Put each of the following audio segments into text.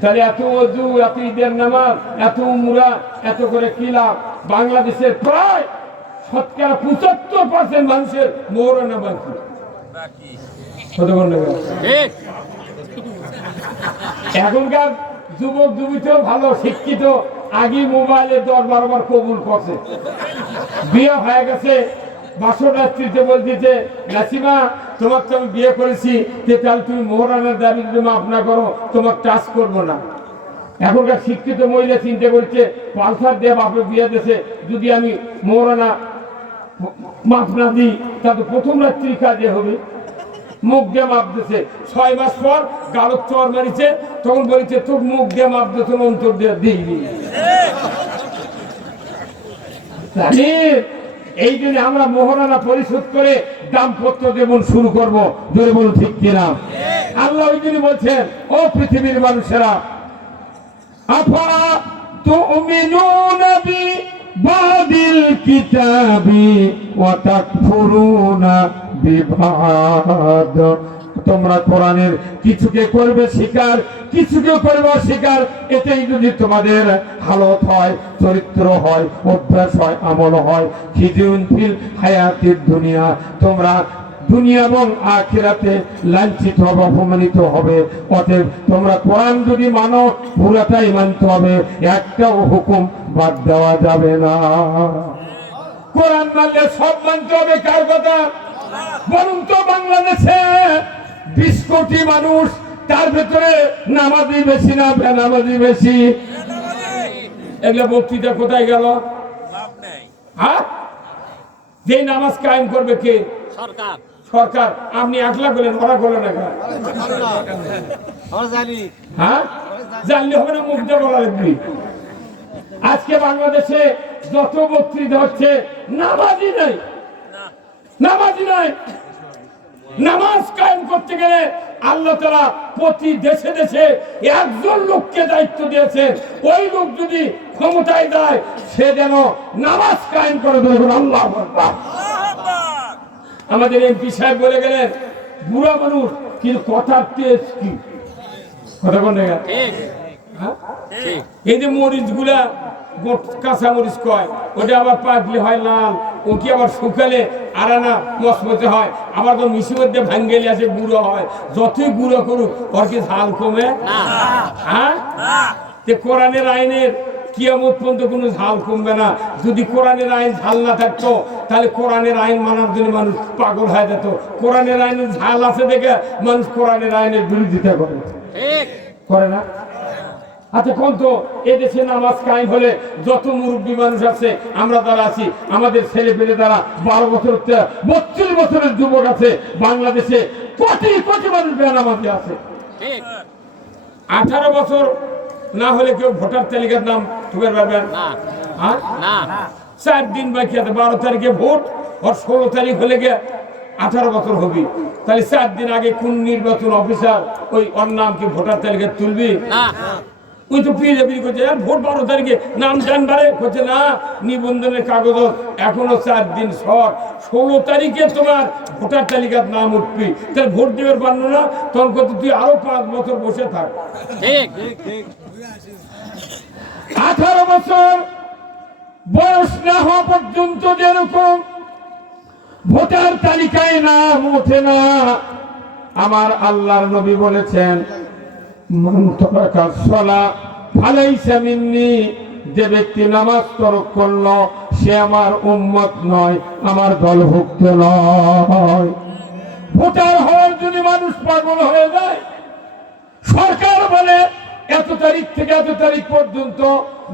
তাহলে এত ওযু, এত ঈদের নামাজ, এত উমরা, এত করে কি লাভ? বাংলাদেশের প্রায় শতকরা ৭৫% মানুষের মোহরানা বাকি। এখনকার যুবক যুবতীও ভালো শিক্ষিত, আগে মোবাইলে 10-12 বার কবুল করছে, বিয়ে হয়ে গেছে, বাসর রাত্রিতে বলতেছে নাসিমা তোমাকে আমি বিয়ে করেছি, তাহলে তুমি মোহরানার দাবি যদি মাফ না করো তোমাকে টাচ করবো না। এখনকার শিক্ষিত মহিলা চিন্তা করছে পালসার দিয়ে বাপে বিয়ে দিয়েছে, যদি আমি মোহরানা মাফ না দিই তাহলে প্রথম রাত্রি কাজে হবে। মুখ দিয়ে মাপ দিছে, 6 মাস পর গালত চর মারিছে, তখন বলেছে তোর মুখ দিয়ে মাপ দিতে অন্তর দিয়ে দিইনি। এই জন্য আমরা মোহরানা পরিশোধ করে দাম্পত্য জীবন শুরু করব, জোরে বলুন ঠিক কিনা? আল্লাহ ওই জন্য বলছেন ও পৃথিবীর মানুষেরা, আফা তুমিনুনা বিবাদিল কিতাবি ওয়া তাকফুরুনা বিবাদ। তোমরা কোরআনের কিছুকে করবে স্বীকার, কিছুকে করবে অস্বীকার। এটাই যদি তোমাদের হালত হয়, চরিত্র হয়, অভ্যাস হয়, আমল হয়, খিজুন ফিল হায়াতির দুনিয়া, তোমরা দুনিয়া এবং আখিরাতে লাঞ্ছিত হবে, অপমানিত হবে। অতএব তোমরা কোরআন যদি মানো পুরাটাই মানতে হবে, একটাও হুকুম বাদ দেওয়া যাবে না। কোরআন মানলে সব মানতে হবে। কার কথা? বরং তো বাংলাদেশে 20 কোটি মানুষ, তার ভেতরে নামাজি বেশি না বেনামাজি বেশি? এগুলো বক্তৃতা কোথায় গেল? হ্যাঁ, যে নামাজ কায়েম করবে কে? সরকার। সরকার। আপনি একলা বলেন, ওরা বলে না। হ্যাঁ, জানলে হবে না, মুখ দিয়ে বলা লাগবে। আজকে বাংলাদেশে যত বক্তৃতা হচ্ছে নামাজি নাই, নামাজি নাই। নামাজ কায়েম করতে গেলে আল্লাহ তাআলা প্রতি দেশে দেশে একজন লোককে দায়িত্ব দিয়েছেন। ওই লোক যদি ক্ষমতায় যায় সে যেন নামাজ কায়েম করে দেবে। আল্লাহু আকবার। আমাদের এমপি সাহেব বলে গেলেন বুড়া মানুষ, কিন্তু কথার তেজ কি, কথা বলে গেল। এই যে মরিচ গুলা কাঁচা মরিচ কয়, ওটা আবার পাকলে হয় লাল, ও কি আবার শুকালে আরানা মসমতে হয়, আবার তো মিশির মধ্যে ভাঙ্গেলে আসে গুঁড়ো হয়। যতই গুঁড়ো করুক ওর কি ঝাল কমে? হ্যাঁ, কোরআনের আইনের কিয়ামত পর্যন্ত কোনো ঝাল কমবে না। যদি কোরআনের আইন ঝাল না থাকতো তাহলে কোরআনের আইন মানার জন্য মানুষ পাগল হয়ে যেত। কোরআনের আইনের ঝাল আছে দেখে মানুষ কোরআনের আইনের বিরোধিতা করে, করে না? আচ্ছা কোন তো এদেশে নামাজ কায়েম হলে যত মুরব্বী মানুষ আছে, আমরা যারা আছি, আমাদের ছেলে পেলে যারা 12 বছর 32 বছরের যুবক আছে, বাংলাদেশে কোটি কোটি মানুষ বেনামাজি আছে। 18 বছর না হলে কেউ ভোটার তালিকার নাম ঢুকে পারবেন না। 4 দিন বাকি আছে, 12 তারিখে ভোট, আর 16 তারিখ হলে গিয়ে 18 বছর হবে। তাহলে 4 দিন আগে কোন নির্বাচন অফিসার ওই ওর নামকে ভোটার তালিকায় তুলবি? ওই তো পিএবি করছে ভোট 12 তারিখে নাম জানবারে করছে না, নিবন্ধনের কাগজ এখনো 4 দিন শর্ট, 16 তারিখে তোমার ভোটার তালিকার নাম উঠবি, তাহলে ভোট দেওয়ার পারলো না, তখন কত তুই আরো 5 বছর বসে থাক। ঠিক ঠিক। 18 বছর বয়স না হওয়া পর্যন্ত যেরকম ভোটার তালিকায় নাম ওঠে না, আমার আল্লাহর নবী বলেছেন যে ব্যক্তি নামাজ তরক করলো সে আমার উম্মত নয়, আমার দলভুক্ত নয়। ভোটার হওয়ার জন্য মানুষ পাগল হয়ে যায়। সরকার বলে এত তারিখ থেকে এত তারিখ পর্যন্ত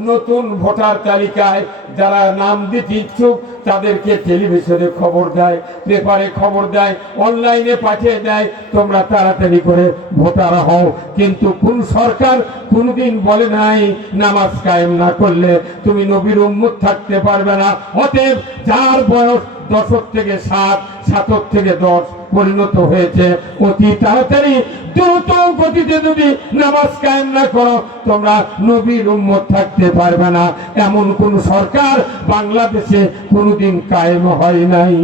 নতুন ভোটার তালিকায় যারা নাম দিতে ইচ্ছুক তাদেরকে টেলিভিশনে খবর দেয়, পেপারে খবর দেয়, অনলাইনে পাঠিয়ে দেয়, তোমরা তাড়াতাড়ি করে ভোটার হও। কিন্তু কোন সরকার কোনদিন বলে নাই নামাজ কায়েম না করলে তুমি নবীর উম্মত থাকতে পারবে না। অতএব যার বয়স 10 থেকে 7, 7 থেকে 10 পরিণত হয়েছে, অতি তাড়াতাড়ি দ্রুত গতিতে যদি নামাজ কায়েম না করো তোমরা নবীর উম্মত থাকতে পারবে না। এমন কোন সরকার বাংলাদেশে কোনদিন কায়েম হয় নাই।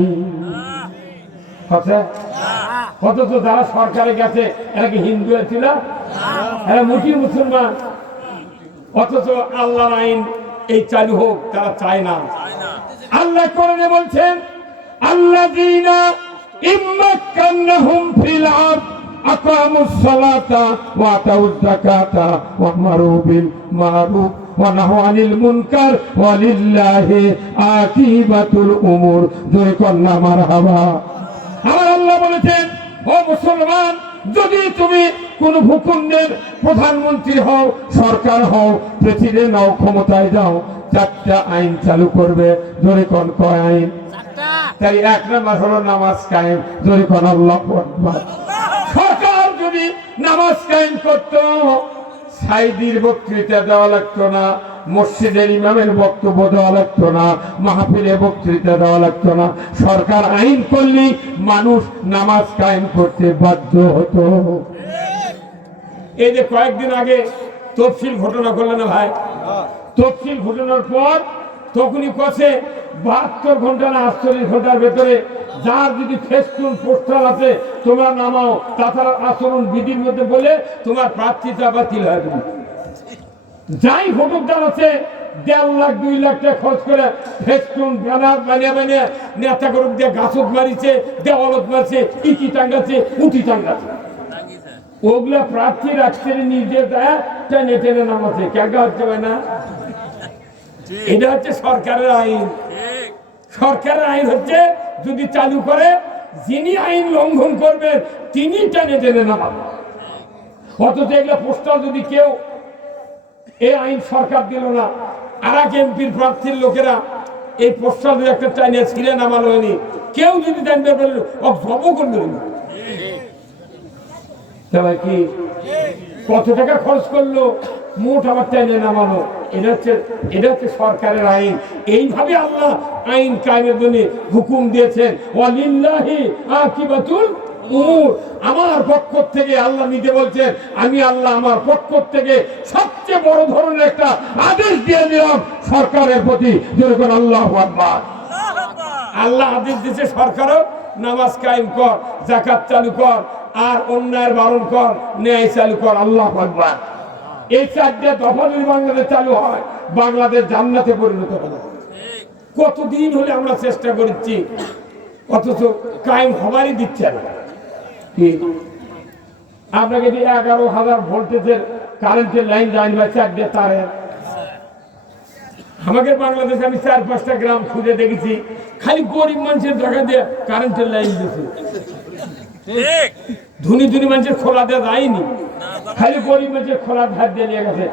অথচ যারা সরকারে গেছে এরা কি হিন্দু ছিল? এরা মুখী মুসলমান, অথচ আল্লাহর আইন এই চালু হোক তারা চায় না। আল্লাহ কোরআনে বলছেন, আল্লাযীনা ইম্মাক্কান্নাহুম ফিল আরদ আকামুস সালাতা ওয়া আতাউয যাকাতা ওয়া আমারু বিল মারুফ ওয়া নাহাউ আনিল মুনকার ওয়া লিল্লাহি আকিবাতুল উমুর। জোরে কন্না মারহাবা। আমার আল্লাহ বলেছেন, ও মুসলমান, যদি তুমি কোন ভূখণ্ডের প্রধানমন্ত্রী হও, সরকার হও, প্রেসিডেন্ট হও, ক্ষমতায় যাও, চারটা আইন চালু করবে। জোরে কোন কয় আইন? তাই এক নম্বর হলো নামাজ কায়েম। জোরে কোন আল্লাহু আকবার। সরকার যদি নামাজ কায়েম করত, সাইদির বক্তৃতা দেওয়া লাগতো না, মসজিদের ইমামের বক্তব্য দেওয়া লাগতো না, মাহফিলে বক্তৃতা দেওয়া লাগতো না। সরকার আইন করলে মানুষ নামাজ কায়েম করতে বাধ্য হতো। এই যে কয়েকদিন আগে তফসিল ঘটনা করলো না ভাই, তফসিল ঘটনার পর তখনই কছে 72 ঘন্টা না 48 ঘন্টার ভেতরে যার যদি ফেস্টুন পোস্টার আছে তোমরা নামাও, তাছাড়া আচরণ বিধির মধ্যে বলে তোমার প্রার্থিতা বাতিল হয়ে যাবে। যাই ভোটার আছে 1.5 লাখ 2 লাখ টাকা খরচ করে ফেস্টুন ব্যানার বানিয়ে নেতা গ্রুপ দিয়ে গাছত মারিছে, দেওয়ালত মারছে, ইটি টাঙ্গাচ্ছে, উটি টাঙ্গাচ্ছে। ওগুলা প্রার্থী রাখছে নিজে দেয় টেনে টেনে নামাচ্ছে। ক্যাগা হচ্ছে না? এটা হচ্ছে সরকারের আইন। সরকারের আইন হচ্ছে যদি চালু করে, যিনি আইন লঙ্ঘন করবেন তিনি টেনে টেনে নামাবেন। অথচ এগুলা পোস্টার যদি কেউ, এই আইন সরকার দিল না, আর এক এমপির প্রার্থীর লোকেরা এই পোস্টার দিয়ে একটা টাইনে ছিঁড়ে নামাল হয়নি, কেউ যদি জানতে পারল ও জব করবে না। কি কত টাকা খরচ করলো, মোট আবার টাইনে নামানো। এটা হচ্ছে সরকারের আইন। এইভাবে আল্লাহ আইন কায়েমের জন্য হুকুম দিয়েছেন। ওয়ালিল্লাহি আকিবাতুল উমুর। আমার পক্ষ থেকে আল্লাহ নিজে বলছেন, আমি আল্লাহ আমার পক্ষ থেকে সবচেয়ে বড় ধরনের একটা আদেশ দিয়ে দিলাম সরকারের প্রতি। যেরকম আল্লাহু আকবার। আল্লাহ আদেশ দিয়েছে সরকারও নামাজ কায়েম কর, যাকাত চালু কর, আর অন্যায়ের বারণ কর, ন্যায় চালু কর। আল্লাহু আকবার। এই 4টা দফা যদি বাংলাদেশ চালু হয়, বাংলাদেশ জান্নাতে পরিণত হবে। কতদিন হলে আমরা চেষ্টা করেছি, অথচ কায়েম হবারই দিচ্ছে না। আপনাকে 11,000 ভোল্টেজের কারেন্টের লাইন জানবে 4টে তারে। আমাদের বাংলাদেশে আমি 4-5টা গ্রাম খুঁজে দেখেছি, খালি গরিব মানুষের জায়গা দিয়ে কারেন্টের লাইন দিয়েছে। ধনী ধনী মানুষের খোলা দেওয়া যায়নি, খালি গরিব মানুষের খোলা ধার দিয়ে নিয়ে গেছে।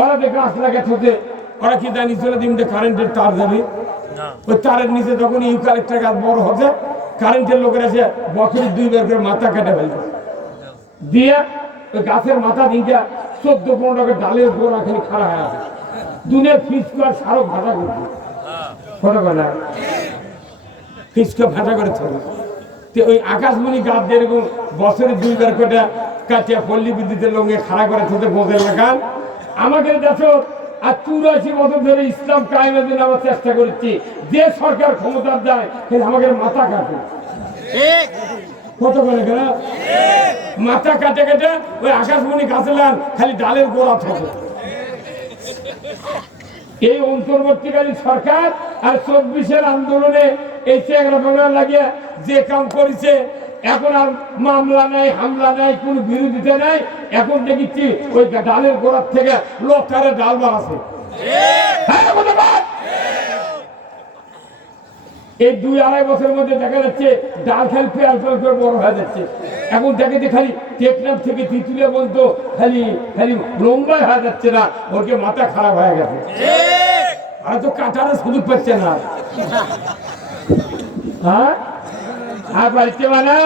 ওরা যে গাছ লাগাচ্ছে, ওরা কি জানি চলে দিন কারেন্টের তার যাবে, ওই তারের নিচে যখন ইউক্যালিপটাস গাছ বড় হচ্ছে, কারেন্টের লোকের এসে বছরে 2 বার করে মাথা কেটে ফেলছে, দিয়ে ওই গাছের মাথা দিয়ে 14-15 টাকা ডালের গোড়া খালি খাড়া হয়ে আছে। দুনিয়ার ফিসকার সারও ভাটা করছে, কত কথা ফিসকা ভাটা করে থাকে। ওই আকাশমণি গাছ দিয়ে এরকম বছরে 2 বার করে কাটিয়া পল্লী বিদ্যুতের লঙ্গে খাড়া করে থাকে বোঝের লাগান। আমাকে দেখো, আর 84 বছর ধরে ইসলাম কায়েমের জন্য আমরা চেষ্টা করেছি। যে সরকার ক্ষমতার যায় আমাদের মাথা কাটে, কত করে মাথা কাটে কেটে ওই আকাশমণি গাছে লান খালি ডালের গোড়া থাকে। এই অন্তর্বর্তীকালীন সরকার আর 24-এর আন্দোলনে এই চেংড়া ফেংড়া লাগিয়ে যে কাম করেছে, এখন আর মামলা নাই, হামলা নাই, কোন বিরোধিতা নাই। এখন দেখছি ওই ডালের গোড়ার থেকে লতারে ডাল বাড়াছে। এই 2-2.5 বছরের মধ্যে দেখা যাচ্ছে ডাল খালি পেয়াল পেয়াল করে বড় হয়ে যাচ্ছে। এখন দেখেছি খালি টেকনাফ থেকে তিতুলিয়া বলতো খালি খালি লম্বাই হয়ে যাচ্ছে না, ওকে মাথা খারাপ হয়ে গেছে। আর তো কাটারে সুযোগ পাচ্ছে না। হ্যাঁ, আর বাড়িতে মানে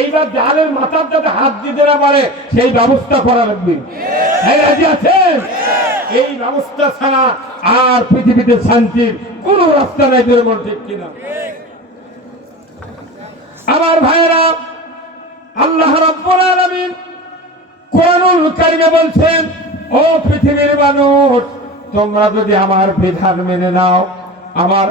এইবার ডালের মাথার যাতে হাত দিতে না পারে সেই ব্যবস্থা করা লাগবে। রাজি আছেন? এই ব্যবস্থা ছাড়া আর পৃথিবীতে শান্তির কোন রাস্তা নাই। ঠিক কিনা আমার ভাইরা? আল্লাহ রাব্বুল আলামিন কোরআনুল কারীমে বলছেন, ও পৃথিবীর মানুষ, তোমরা যদি আমার বিধান মেনে নাও, আমার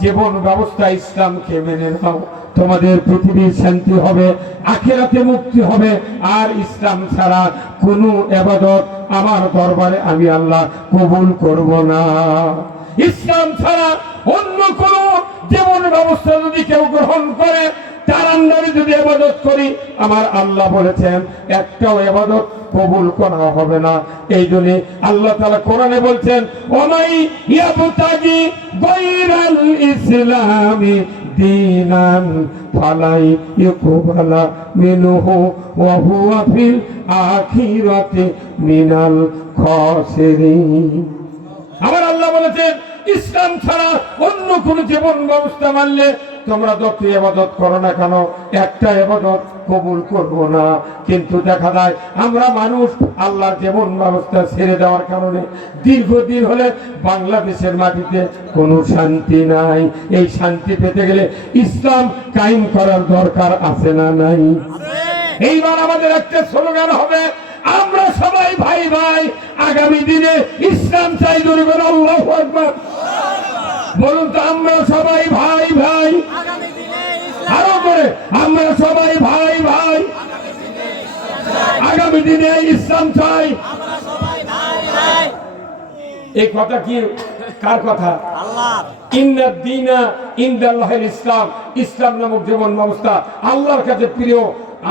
জীবন ব্যবস্থা ইসলামকে মেনে নাও, তোমাদের পৃথিবীর শান্তি হবে, আখিরাতে মুক্তি হবে। আর ইসলাম ছাড়া কোনো ইবাদত আমার দরবারে আমি আল্লাহ কবুল করব না। ইসলাম ছাড়া অন্য কোন জীবন ব্যবস্থা যদি কেউ গ্রহণ করে, তার আন্ডারে যদি ইবাদত করি, আমার আল্লাহ বলেছেন একটাও ইবাদত কবুল করা হবে না। এই জন্য আল্লাহ তাআলা কোরআনে বলছেন, ওমাই ইয়াবতাগি গায়রাল ইসলামি দীনান ফালাই ইউকবালা মিনহু ওয়া হুয়া ফিল আখিরাতি মিনাল খাসিরিন। আমার আল্লাহ বলেছেন ইসলাম ছাড়া অন্য কোন জীবন ব্যবস্থা মানলে তোমরা যত ইবাদত করো না কেন, একটা ইবাদত কবুল করব না। কিন্তু দেখা যায় আমরা মানুষ আল্লাহর জীবন ব্যবস্থা ছেড়ে দেওয়ার কারণে দীর্ঘদিন হলে বাংলাদেশের মাটিতে কোনো শান্তি নাই। এই শান্তি পেতে গেলে ইসলাম কায়েম করার দরকার আছে না নাই? এইবার আমাদের একটা স্লোগান হবে, আমরা সবাই ভাই ভাই, আগামী দিনে ইসলাম চাই। জোরে বলুন আল্লাহু আকবার। বলুন তো, আমরা সবাই ভাই ভাই, আরো করে আমরা সবাই ভাই ভাই, আগামী দিনে ইসলাম চাই। এই কথা কি কার কথা? আল্লাহ। ইন্নাদ দীনা ইনদাল্লাহিল ইসলাম। ইসলাম নামক জীবন ব্যবস্থা আল্লাহর কাছে প্রিয়।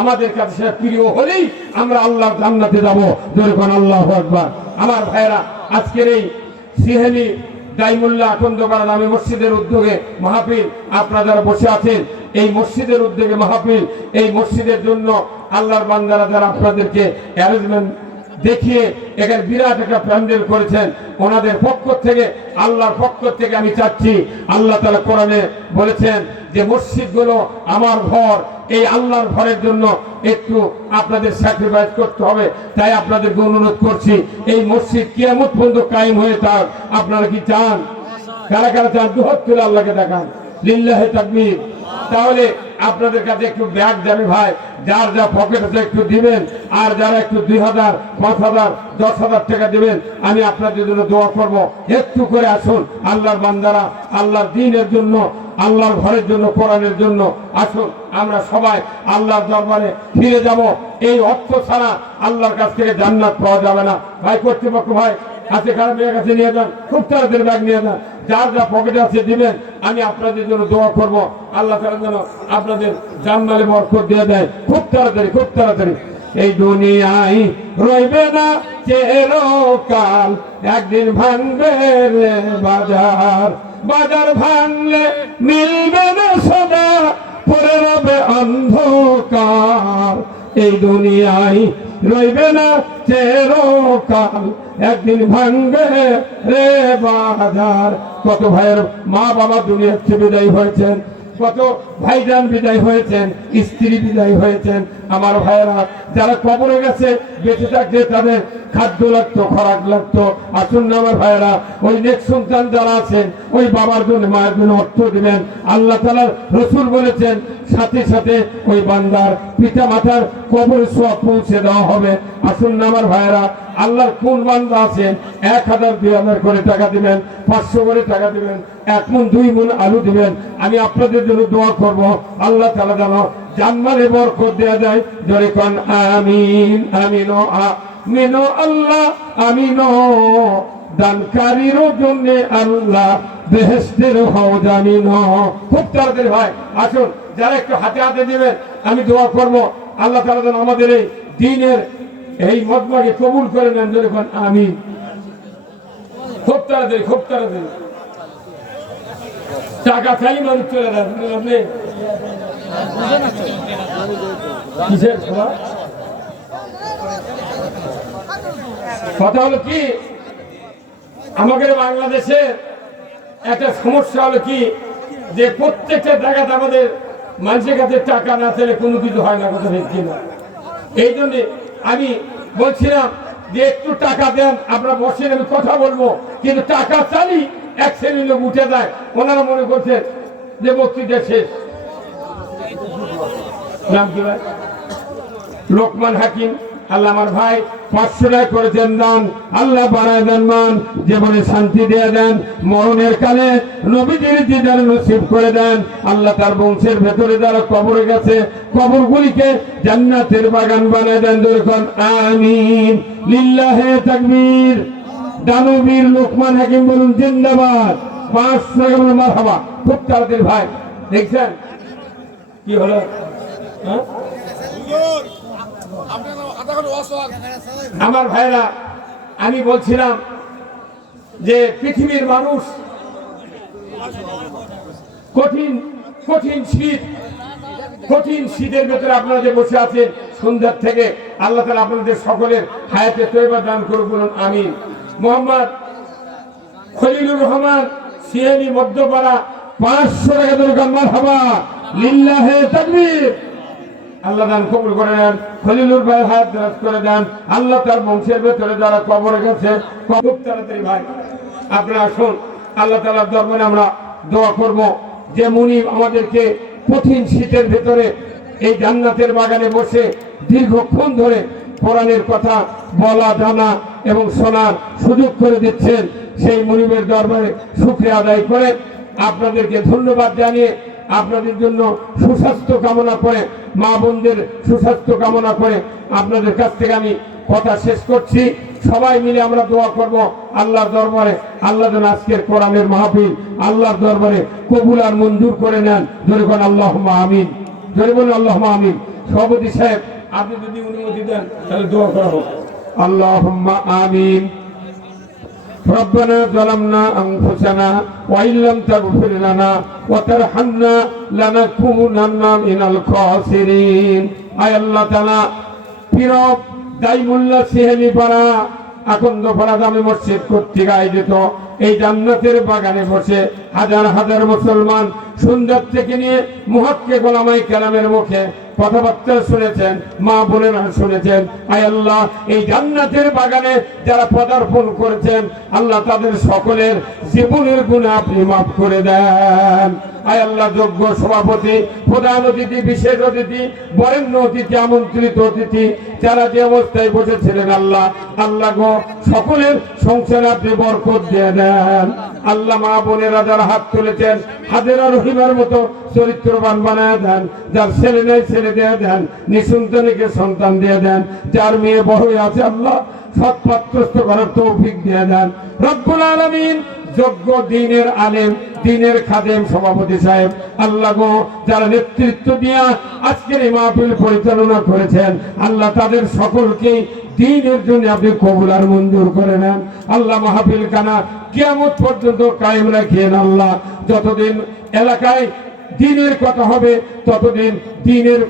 আমাদের কাছে সেটা প্রিয় হলেই আমরা আল্লাহর জান্নাতে যাব। জোরে বলুন আল্লাহু আকবার। আমার ভাইরা, আজকের এই সিহেলি দাইমুল্লাহ আকন্দপাড়া নামে মসজিদের উদ্যোগে মাহফিল, আপনারা যারা বসে আছেন, এই মসজিদের উদ্যোগে মাহফিল, এই মসজিদের জন্য আল্লাহর বান্দারা যারা আপনাদেরকে অ্যারেঞ্জমেন্ট দেখিয়ে এখানে বিরাট একটা প্যান্ডেল করেছেন, ওনাদের পক্ষ থেকে, আল্লাহর পক্ষ থেকে আমি চাচ্ছি, আল্লাহ তাআলা কোরআনে বলেছেন যে মসজিদগুলো আমার ঘর, এই আল্লাহর ঘরের জন্য একটু আপনাদের স্যাক্রিফাইস করতে হবে। তাই আপনাদেরকে অনুরোধ করছি, এই মসজিদ কিয়ামত পর্যন্ত কায়েম হয়ে থাক। আপনারা কি চান? কারা কারা চান? দুহাত তুলে আল্লাহকে দেখান, লিল্লাহি তাকবীর। তাহলে আপনাদের কাছে একটু ব্যাগ যাবে ভাই, যার যা পকেট আছে একটু দিবেন, আর যারা একটু 2000, 5000, 10,000 টাকা দিবেন, আমি আপনাদের জন্য দোয়া করব। একটু করে আসুন, আল্লাহর বান্দারা, আল্লাহর দ্বীনের জন্য, আল্লাহর ঘরের জন্য, কোরআনের জন্য আসুন। আমরা সবাই আল্লাহর দরবারে ফিরে যাব। এই অর্থ ছাড়া আল্লাহর কাছ থেকে জান্নাত পাওয়া যাবে না। ভাই কর্তৃপক্ষ ভাই আছে, কারো ব্যাগ কাছে নিয়ে যান, খুব তাড়াতাড়ি ব্যাগ নিয়ে যান, যার যা পকেটে আছে দিবেন। আমি আপনাদের জন্য দোয়া করব, আল্লাহ তাআলা যেন আপনাদের জান্নাতে বরকত দিয়ে দেয় খুব তাড়াতাড়ি, খুব তাড়াতাড়ি। এই দুনিয়ায় রইবে না চিরকাল, একদিন ভাঙবে রে বাজার, বাজার ভাঙলে মিলবে না সদা, পড়ে রবে অন্ধকার। এই দুনিয়ায় রইবে না চিরকাল, একদিন ভাঙবে রে বাজার। কত ভাইয়ের মা বাবা দুনিয়া থেকে বিদায় হয়েছেন, কত ভাইজান বিদায় হয়েছেন, স্ত্রী বিদায় হয়েছেন। আমার ভাইয়েরা যারা কবরে গেছে, বেঁচে থাকলে তাদের খাদ্য লাগতো, খোরাক লাগতো। আসুন না আমার ভাইয়েরা, ওই নেক সন্তান যারা আছেন, ওই বাবার জন্য মায়ের জন্য অর্থ দিবেন। আল্লাহ তাআলার রাসূল বলেছেন, সাথে সাথে ওই বান্দার পিতা মাতার কবরে সওয়াব পৌঁছে দেওয়া হবে। আসুন না আমার ভাইয়েরা, আল্লাহর কোন বান্দা আছেন 1000, 2000 করে টাকা দিবেন, 500 করে টাকা দিবেন, 1 মণ 2 মণ আলু দিবেন। আমি আপনাদের জন্য দোয়া করব, আল্লাহ তাআলা যেন জান্নাতে বরকত দেয়া যায়। জোরে কোন আমিন, আমিন, আমিন আল্লাহ, আমিন। দানকারীর জন্য আল্লাহ বেহেশতের হও জানিন। খুব তাড়াতাড়ি ভাই আসুন, যারা একটু হাতে হাতে দিবেন, আমি দোয়া করব আল্লাহ তাআলা যেন আমাদের এই দ্বীনের এই মজমাকে কবুল করে নেন। জোরে কোন আমিন। খুব তাড়াতাড়ি, খুব তাড়াতাড়ি। টাকা চাই মানুষ চলে যান, আপনি কিসের কথা হলো কি, আমাদের বাংলাদেশে একটা সমস্যা হলো কি, যে প্রত্যেকটা জায়গাতে আমাদের মানুষের কাছে টাকা না চাইলে কোনো কিছু হয় না, কথা ঠিক না। এই জন্য আমি বলছিলাম যে একটু টাকা দেন, আপনারা বসেন, আমি কথা বলবো। কিন্তু টাকা চালি এক শ্রেণীর লোক উঠে যায়, ওনারা মনে করছেন যে বক্তৃতা শেষ। নাম কি ভাই? লোকমান হাকিম আল্লাহ আমার ভাই 500 টাকা করেছেন দান, আল্লাহ বাড়ায় দেন মান, জীবনে শান্তি দিয়ে দেন, মরণের কালে নবীজির দিদার নসিব করে দেন। আল্লাহ তার বংশের ভেতরে যারা কবরে গেছে কবরগুলিকে জান্নাতের বাগান বানায় দেন। যখন আমিন, লিল্লাহে তাকবীর। দানবীর লোকমান হাকিম বলুন জিন্দাবাদ। 500 টাকা বলুন মারহাবা। খুব তাড়াতাড়ি ভাই, দেখছেন কি হলো? হ্যাঁ আমার ভাইরা, আমি বলছিলাম যে পৃথিবীর মানুষ কঠিন কঠিন শীত, কঠিন শীতের ভেতরে আপনারা যে বসে আছেন সন্ধ্যার থেকে, আল্লাহ তাআলা আপনাদের সকলের হায়াতে তয়্যিবা দান করুন, বলুন আমিন। মোহাম্মদ খলিলুর রহমান সিএনি মধ্যপাড়া 500 টাকা দরকার, মারহাবা, লিল্লাহে তাকবীর। আল্লাহ দান কবুল করে নেন, খলিলুর ভাই হায়াত দারাজ করে দেন। আল্লাহ তার বংশের ভেতরে যারা কবরে গেছে খুব তাড়াতাড়ি ভাই আপনারা আসুন, আল্লাহ তাআলার দরবারে আমরা দোয়া করব যে মুনিব আমাদেরকে কঠিন শীতের ভেতরে এই জান্নাতের বাগানে বসে দীর্ঘক্ষণ ধরে কোরআনের কথা বলা, জানা এবং শোনার সুযোগ করে দিচ্ছেন, সেই মুনিবের দরবারে শুকরিয়া আদায় করে আপনাদেরকে ধন্যবাদ জানিয়ে আপনাদের জন্য সুস্বাস্থ্য কামনা করে, মা বোনদের সুস্বাস্থ্য কামনা করে আপনাদের কাছ থেকে আমি কথা শেষ করছি। সবাই মিলে আমরা দোয়া করব আল্লাহর দরবারে, আল্লাহ যেন আজকের কোরআনের মাহফিল আল্লাহর দরবারে কবুল আর মঞ্জুর করে নেন। জোরে বলুন আল্লাহুম্মা আমিন, জোরে বলুন আল্লাহুম্মা আমিন। সভাপতি সাহেব আপনি যদি অনুমতি দেন তাহলে দোয়া করা হোক। আল্লাহুম্মা আমিন। ربنا ظلمنا أنفسنا وإن لم تغفر لنا وترحمنا لنكونن من الخاسرين। আয় আল্লাহ তাআলা, পীর দাইমুল্লাহ সিহালি পাড়া আকন্দপাড়া জামে মসজিদ কর্তৃক আয়োজিত এই জান্নাতের বাগানে বসে হাজার হাজার মুসলমান সন্ধ্যা থেকে নিয়ে মুহাক্কিক উলামায়ে কেরামের মুখে কথাবার্তা শুনেছেন, মা বোনেরা শুনেছেন। আয় আল্লাহ, এই জান্নাতের বাগানে যারা পদার্পণ করেছেন আল্লাহ তাদের সকলের জীবনের গুনাহ আপনি মাফ করে দেন। আয় আল্লাহ, যোগ্য সভাপতি, প্রধান অতিথি, বিশেষ অতিথি, বরেণ্য অতিথি, আমন্ত্রিত অতিথি যারা যে অবস্থায় বসেছিলেন আল্লাহ আল্লাহ গো সকলের সংসারে আপনি বরকত দিয়ে দেন। আল্লাহ, মা বোনেরা যারা হাত তুলেছেন হাজেরা রহিমার মতো চরিত্রবান বানায় দেন, যার ছেলে নেই ছেলে দিয়ে দেন, নিঃসন্তানীকে সন্তান দিয়ে দেন, যার মেয়ে বড় আছে আল্লাহ সৎপাত্রস্থ করার তৌফিক দিয়ে দেন রব্বুল আলামিন। যোগ্য দ্বীনের আলেম, দ্বীনের খাদেম, সভাপতি সাহেব আল্লাহ গো যারা নেতৃত্ব দিয়ে আজকের এই মাহফিল পরিচালনা করেছেন আল্লাহ তাদের সকলকে দ্বীনের জন্য আপনি কবুল আর মঞ্জুর করে নেন। আল্লাহ, মাহফিল খানা কিয়ামত পর্যন্ত কায়েম রাখেন আল্লাহ। যতদিন এলাকায় দ্বীনের কথা হবে ততদিন দ্বীনের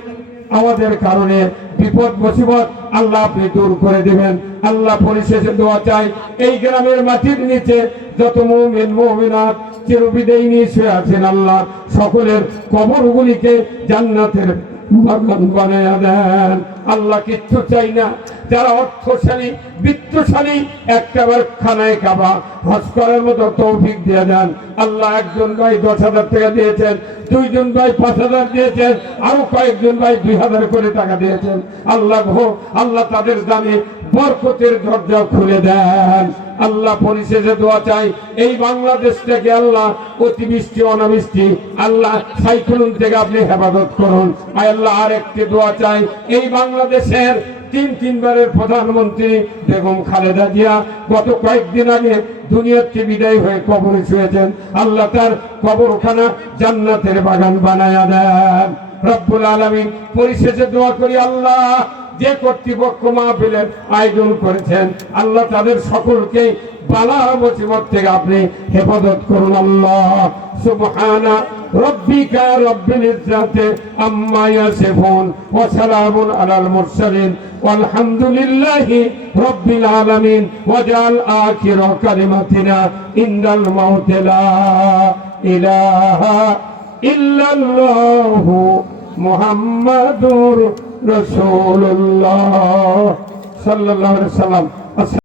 আমাদের কারণে বিপদ মুসিবত আল্লাহ আপনি দূর করে দিবেন। আল্লাহ, পরিশেষে দোয়া চাই এই গ্রামের মাটির নিচে যত মুমিন মুমিনাত চিরবিদায় নিয়ে শুয়ে আছেন আল্লাহ সকলের কবরগুলিকে জান্নাতের বাগান বানায়া দেন। আল্লাহ, কিচ্ছু চাই না, যারা অর্থশালী বিত্তশালী একটাবার খানায় কাবা হজ করার মতো তৌফিক দিয়ে দেন আল্লাহ। একজন ভাই 10,000 টাকা দিয়েছেন, দুইজন ভাই 5,000 দিয়েছেন, আরো কয়েকজন ভাই 2,000 করে টাকা দিয়েছেন আল্লাহ গো আল্লাহ তাদের দানে বরকতের দরজা খুলে দেন। আল্লাহ, পরিশেষে দোয়া চাই এই বাংলাদেশটাকে আল্লাহ অতিবৃষ্টি অনাবৃষ্টি আল্লাহ সাইক্লোন থেকে আপনি হেফাজত করুন। আয় আল্লাহ, আর একটি দোয়া চাই এই বাংলাদেশের তিনবারের প্রধানমন্ত্রী বেগম খালেদা জিয়া গত কয়েকদিন আগে দুনিয়াতে বিদায় হয়ে কবরে শুয়েছেন আল্লাহ তার কবরখানা জান্নাতের বাগান বানায়া দেন রব্বুল আলামিন। পরিশেষে দোয়া করি আল্লাহ, যে কর্তৃপক্ষ মাহফিলের আয়োজন করেছেন আল্লাহ তাদের সকলকে বালা মুসিবত থেকে আপনি হেফাজত করুন আল্লাহ। সুবহানা রাব্বিকা রাব্বিল ইজ্জাতি আম্মা ইয়াসিফুন ওয়া সালামুন আলাল মুরসালিন ওয়ালহামদুলিল্লাহি রাব্বিল আলামিন। ওয়াজআল আখিরা কালিমাতিনা ইনদাল মাউতি লা ইলাহা ইল্লাল্লাহু মুহাম্মাদুর রাসূলুল্লাহ সাল্লাল্লাহু আলাইহি ওয়াসাল্লাম।